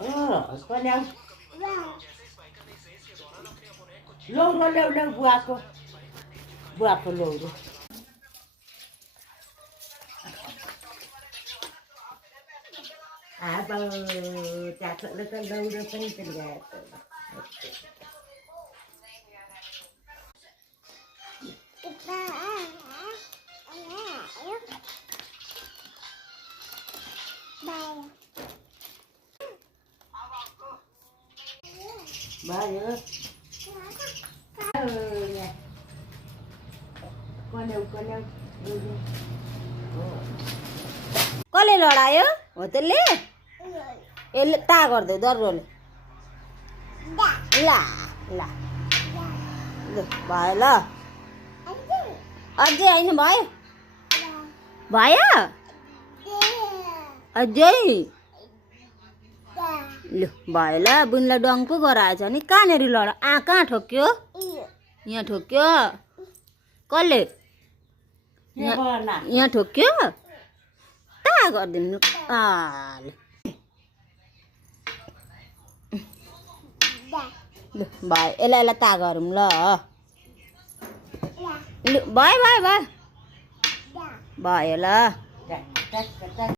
con đâu lâu lâu lâu lâu vừa cô lâu rồi à bao chả sợ nó lâu đâu phải cái gà ba nữa con đâu कसले लडायो हो त्यसले यसले ता गर्दै दर्रोले ला ला भयो ल अझै होइन भयो भयो अझै ल भयो ल बुनलाई डङ पो गराएछ नि कहाँनिर लडा कहाँ ठोक्यो यहाँ ठोक्यो कसले यहाँ ठोक्यो ता गरिदिनु ल भयो यसलाई ता गरौँ ल भयो भयो भयो भयो ल